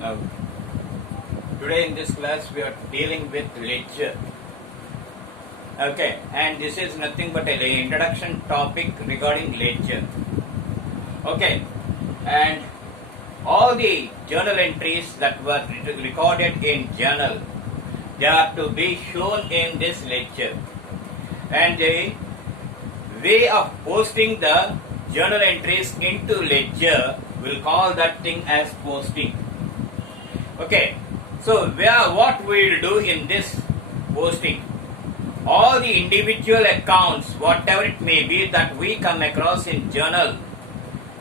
Now, today in this class we are dealing with ledger. Okay, and this is nothing but an introduction topic regarding ledger. Okay, and all the journal entries that were recorded in journal, they are to be shown in this ledger. And the way of posting the journal entries into ledger, we'll call that thing as posting. Okay, so what we will do in this posting, all the individual accounts, whatever it may be that we come across in journal,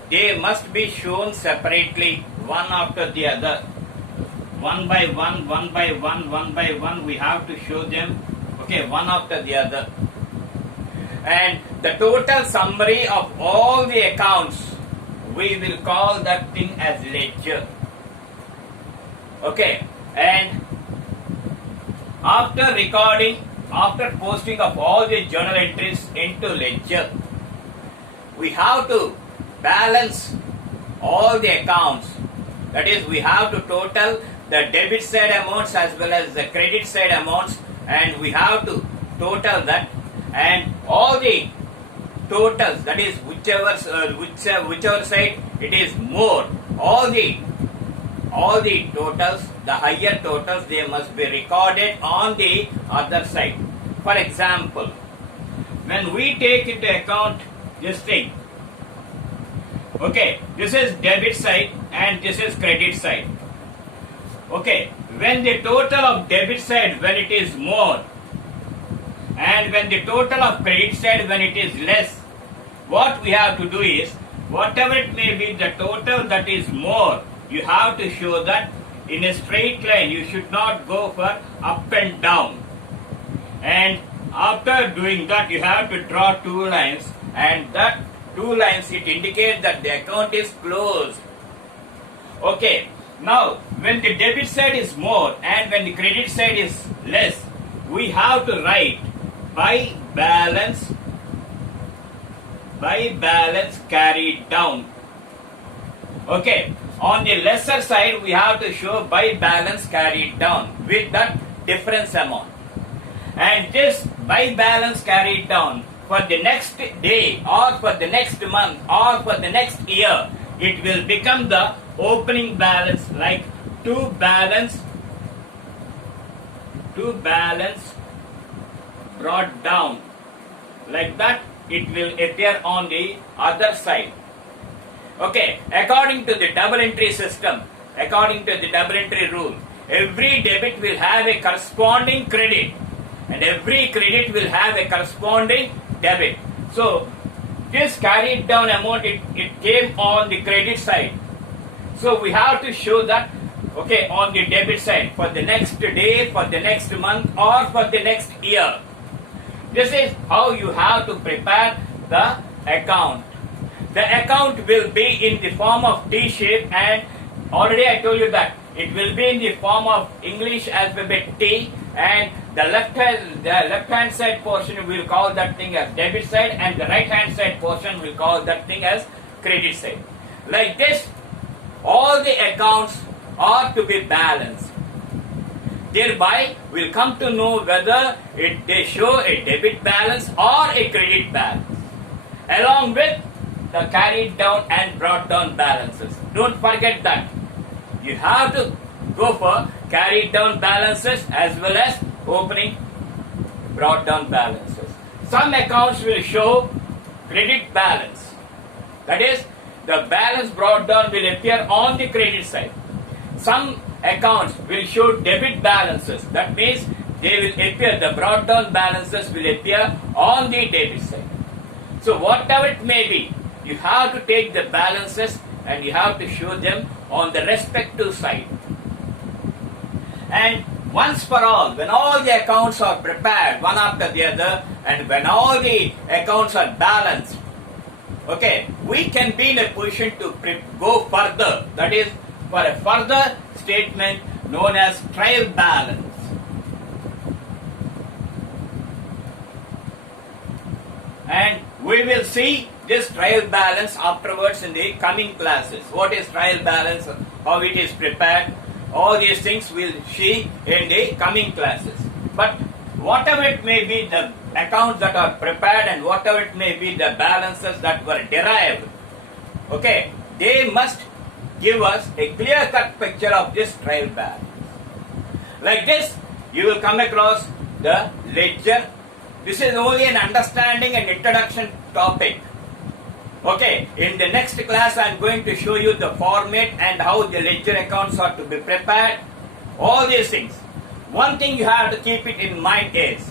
they must be shown separately, one after the other, one by one, one by one, one by one. We have to show them, okay, one after the other. And the total summary of all the accounts, we will call that thing as ledger. Okay, and after posting of all the journal entries into ledger, we have to balance all the accounts. That is, we have to total the debit side amounts as well as the credit side amounts, and we have to total that, and all the totals, that is whichever side it is more, all the totals, the higher totals, they must be recorded on the other side. For example, when we take into account this thing, okay, this is debit side and this is credit side. Okay, when the total of debit side, when it is more, and when the total of credit side, when it is less, what we have to do is, whatever it may be, the total that is more, you have to show that in a straight line. You should not go for up and down. And after doing that, you have to draw two lines, and that two lines, it indicates that the account is closed. Okay, now when the debit side is more and when the credit side is less, we have to write by balance carried down. Okay, on the lesser side, we have to show by balance carried down with that difference amount. And this by balance carried down, for the next day or for the next month or for the next year, it will become the opening balance, like to balance brought down. Like that, it will appear on the other side. Okay, according to the double entry system, according to the double entry rule, every debit will have a corresponding credit and every credit will have a corresponding debit. So this carried down amount, it came on the credit side. So we have to show that, okay, on the debit side for the next day, for the next month or for the next year. This is how you have to prepare the account. The account will be in the form of T shape, and already I told you that it will be in the form of English alphabet T, and the left hand side portion we will call that thing as debit side, and the right hand side portion we will call that thing as credit side. Like this, all the accounts are to be balanced. Thereby, we'll come to know whether they show a debit balance or a credit balance, along with the carried down and brought down balances. Don't forget that. You have to go for carried down balances as well as opening brought down balances. Some accounts will show credit balance. That is, the balance brought down will appear on the credit side. Some accounts will show debit balances. That means they will appear, the brought down balances will appear on the debit side. So whatever it may be, you have to take the balances and you have to show them on the respective side. And once for all, when all the accounts are prepared one after the other, and when all the accounts are balanced, okay, we can be in a position to go further. That is, for a further statement known as trial balance. And we will see this trial balance afterwards in the coming classes. What is trial balance, how it is prepared, All these things we'll see in the coming classes. But whatever it may be, the accounts that are prepared and whatever it may be, the balances that were derived, okay, they must give us a clear-cut picture of this trial balance. Like this, you will come across the ledger. This is only an understanding and introduction topic. Okay, in the next class I am going to show you the format and how the ledger accounts are to be prepared. All these things. One thing you have to keep it in mind is,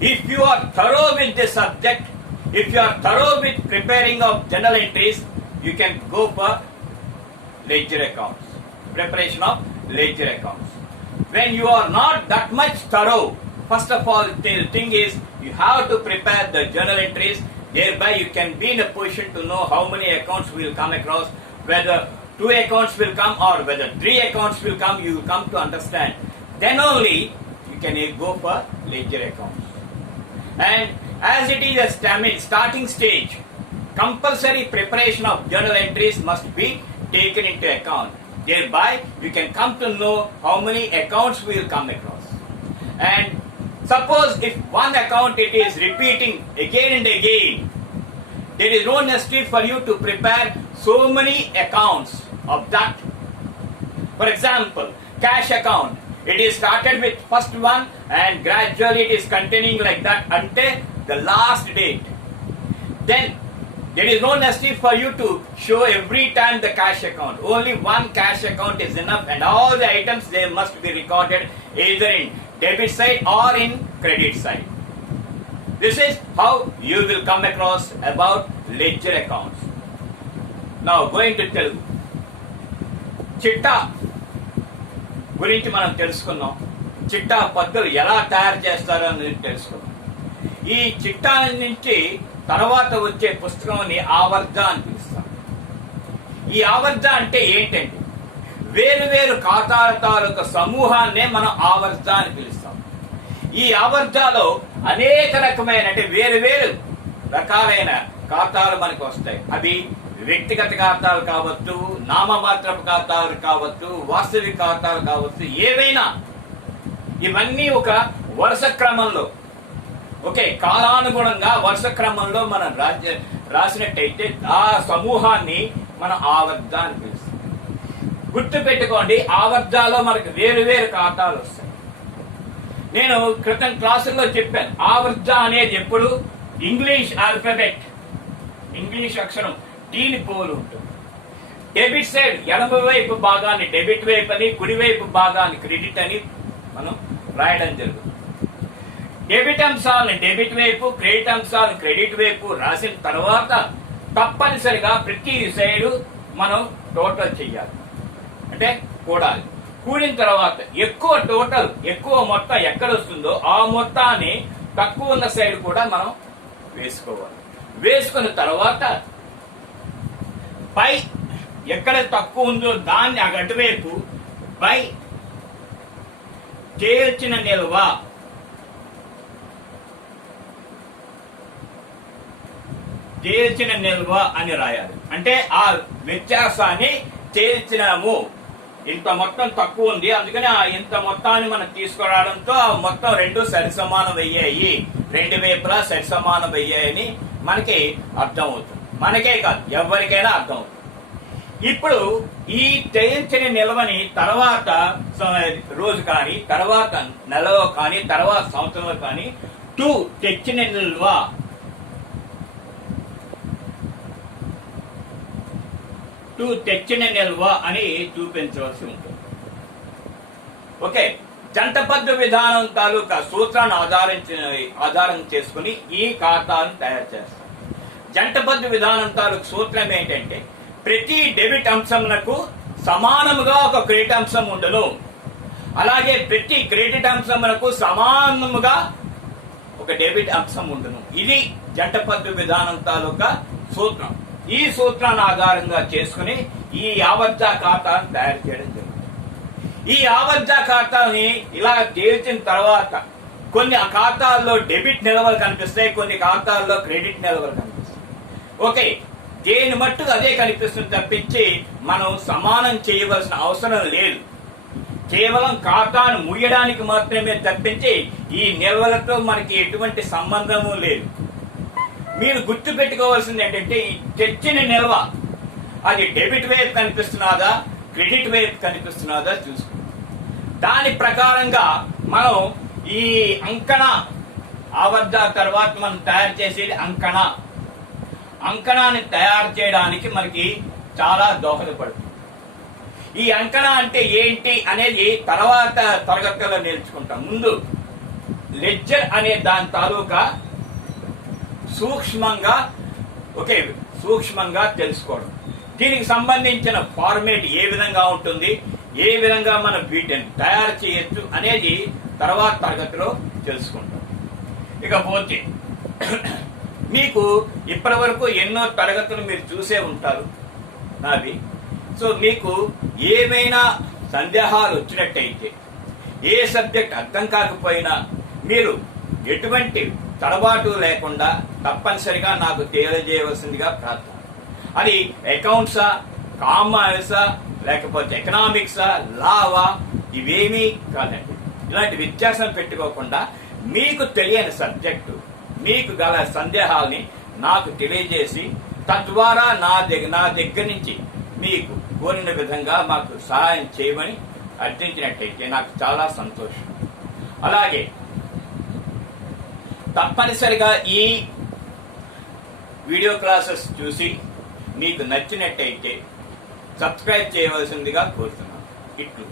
if you are thorough with this subject, if you are thorough with preparing of journal entries, you can go for ledger accounts, preparation of ledger accounts. When you are not that much thorough, first of all, the thing is, you have to prepare the journal entries. Thereby you can be in a position to know how many accounts will come across, whether 2 accounts will come or whether 3 accounts will come, you will come to understand. Then only you can go for ledger accounts. And as it is a starting stage, compulsory preparation of journal entries must be taken into account. Thereby you can come to know how many accounts will come across. And suppose if one account it is repeating again and again, there is no necessity for you to prepare so many accounts of that. For example, cash account, it is started with first one and gradually it is continuing like that until the last date. Then there is no necessity for you to show every time the cash account. Only one cash account is enough, and all the items they must be recorded either in debit side or in credit side. This is how you will come across about ledger accounts. Now going to Telugu. చిట్టా గురించి మనం తెలుసుకున్నాం. చిట్టా పద్ధతులు ఎలా తయారు చేస్తారో అనేది తెలుసుకున్నాం. ఈ చిట్టా నుంచి తర్వాత వచ్చే పుస్తకాన్ని ఆవర్జ అని పిలుస్తాం. ఈ ఆవర్జ అంటే ఏంటంటే వేరు వేరు ఖాతాల తాలూకు సమూహాన్నే మనం ఆవర్జ అని పిలుస్తాం. ఈ ఆవర్జాలో అనేక రకమైన అంటే వేరు వేరు రకాలైన ఖాతాలు మనకు వస్తాయి. అవి వ్యక్తిగత ఖాతాలు కావచ్చు, నామమాత్రపు ఖాతాలు కావచ్చు, వాస్తవిక ఖాతాలు కావచ్చు, ఏవైనా ఇవన్నీ ఒక వరుస క్రమంలో, ఓకే, కాలానుగుణంగా వరుస క్రమంలో మనం రాసినట్టయితే ఆ సమూహాన్ని మనం ఆవర్జ అని పిలుస్తాం. గుర్తు పెట్టుకోండి, ఆవర్జాలో మనకు వేరు వేరు ఖాతాలు వస్తాయి. నేను క్రితం క్లాసుల్లో చెప్పాను, ఆవర్జ అనేది ఎప్పుడు ఇంగ్లీష్ ఆల్ఫాబెట్, ఇంగ్లీష్ అక్షరం దీని పోలు ఉంటుంది. డెబిట్ సైడ్ ఎడమ వైపు భాగాన్ని డెబిట్ వైపు అని, కుడివైపు భాగాన్ని క్రెడిట్ అని మనం రాయడం జరుగుతుంది. డెబిట్ అంశాలను డెబిట్ వైపు, క్రెడిట్ అంశాలను క్రెడిట్ వైపు రాసిన తర్వాత తప్పనిసరిగా ప్రతి సైడు మనం టోటల్ చెయ్యాలి, అంటే కూడాలి. కూడిన తర్వాత ఎక్కువ టోటల్, ఎక్కువ మొత్తం ఎక్కడ వస్తుందో ఆ మొత్తాన్ని తక్కువ ఉన్న సైడ్ కూడా మనం వేసుకోవాలి. వేసుకున్న తర్వాత పై ఎక్కడ తక్కువ ఉందో దాన్ని అటువైపు పై చేర్చిన నిల్వ, చేర్చిన నిల్వ అని రాయాలి. అంటే ఆ వ్యత్యాసాన్ని చేర్చినాము, ఇంత మొత్తం తక్కువ ఉంది అందుకని ఆ ఇంత మొత్తాన్ని మనం తీసుకురావడంతో ఆ మొత్తం రెండు సరిసమానం అయ్యాయి, రెండు వైపులా సరిసమానం అయ్యాయని మనకి అర్థం అవుతుంది. మనకే కాదు, ఎవరికైనా అర్థం అవుతుంది. ఇప్పుడు ఈ చేయించిన నిల్వని తర్వాత రోజు కానీ, తర్వాత నెలలో కానీ, తర్వాత సంవత్సరంలో కానీ తెచ్చిన నిల్వ, తెచ్చిన నిల్వ అని చూపించవలసి ఉంటుంది. ఓకే, జంటబద్ధ విధానం తాలూకా సూత్రాన్ని ఆధారం చేసుకుని ఈ ఖాతాను తయారు చేస్తాం. జంటబద్ధ విధానం తాలూకు సూత్రం ఏంటంటే ప్రతి డెబిట్ అంశంలకు సమానముగా ఒక క్రెడిట్ అంశం ఉండును, అలాగే ప్రతి క్రెడిట్ అంశములకు సమానముగా ఒక డెబిట్ అంశం ఉండును. ఇది జంటబద్ధ విధానం తాలూకా సూత్రం. ఈ సూత్రాన్ని ఆధారంగా చేసుకుని ఈ ఆవర్జ ఖాతాను తయారు చేయడం జరుగుతుంది. ఈ ఆవర్జ ఖాతాని ఇలా చేర్చిన తర్వాత కొన్ని ఖాతాల్లో డెబిట్ నిల్వలు కనిపిస్తాయి, కొన్ని ఖాతాల్లో క్రెడిట్ నిల్వలు కనిపిస్తాయి. ఓకే, దేని మట్టుకు అదే కనిపిస్తుంది తప్పించి మనం సమానం చేయవలసిన అవసరం లేదు. కేవలం ఖాతాను ముయ్యడానికి మాత్రమే తప్పించి ఈ నిల్వలతో మనకి ఎటువంటి సంబంధము లేదు. మీరు గుర్తు పెట్టుకోవాల్సింది ఏంటంటే ఈ తెచ్చిన నిల్వ అది డెబిట్ వైపు కనిపిస్తున్నదా క్రెడిట్ వైపు కనిపిస్తున్నదా చూసుకో. దాని ప్రకారంగా మనం ఈ అంకణ ఆవర్ధ తర్వాత మనం తయారు చేసేది అంకణాన్ని తయారు చేయడానికి మనకి చాలా దోహదపడుతుంది. ఈ అంకణ అంటే ఏంటి అనేది తర్వాత తరగతుల్లో నేర్చుకుంటాం. ముందు లెడ్జర్ అనే దాని తాలూకా సూక్ష్మంగా తెలుసుకోవడం, దీనికి సంబంధించిన ఫార్మేట్ ఏ విధంగా ఉంటుంది, ఏ విధంగా మనం వీటిని తయారు చేయొచ్చు అనేది తర్వాత తరగతిలో తెలుసుకుంటాం. ఇకపోతే మీకు ఇప్పటి వరకు ఎన్నో తరగతులు మీరు చూసే ఉంటారు నావి. సో మీకు ఏమైనా సందేహాలు వచ్చినట్టయితే, ఏ సబ్జెక్ట్ అర్థం కాకపోయినా మీరు ఎటువంటి తడబాటు లేకుండా తప్పనిసరిగా నాకు తెలియజేయవలసిందిగా ప్రార్థన. అది అకౌంట్సా, కామర్సా, లేకపోతే ఎకనామిక్సా, లావా, ఇవేమీ కాదండి. ఇలాంటి వ్యత్యాసం పెట్టుకోకుండా మీకు తెలియని సబ్జెక్టు, మీకు గల సందేహాల్ని నాకు తెలియజేసి తద్వారా నా దగ్గర నుంచి మీకు కోరిన విధంగా మాకు సహాయం చేయమని అర్థించినట్టయితే నాకు చాలా సంతోషం. అలాగే తప్పనిసరిగా ఈ వీడియో క్లాసెస్ చూసి మీకు నచ్చినట్టయితే సబ్స్క్రైబ్ చేయవలసిందిగా కోరుతున్నాను. ఇట్లు